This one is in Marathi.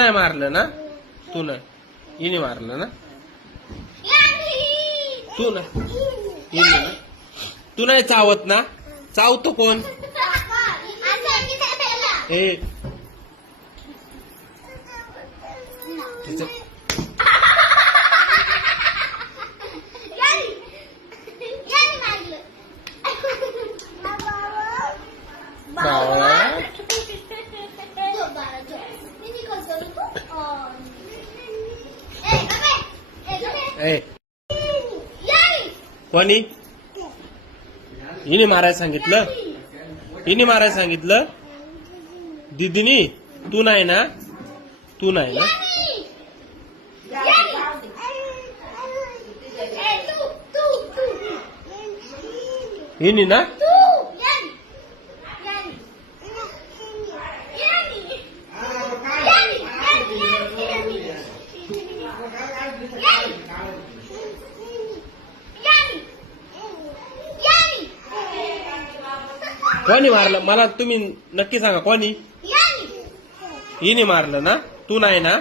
नाही मारलं ना? तू नाही, हिने मारलं ना? तू ना, हिने ना? तू नाही चावत ना? चावतो कोण? ए कोणी? हिने मारायला सांगितलं? हिने मारायला सांगितलं? दीदीनी? तू नाही ना? तू नाही ना? हिने ना? कोणी मारलं मला तुम्ही नक्की सांगा. कोणी? हिने मारलं ना? तू नाही ना?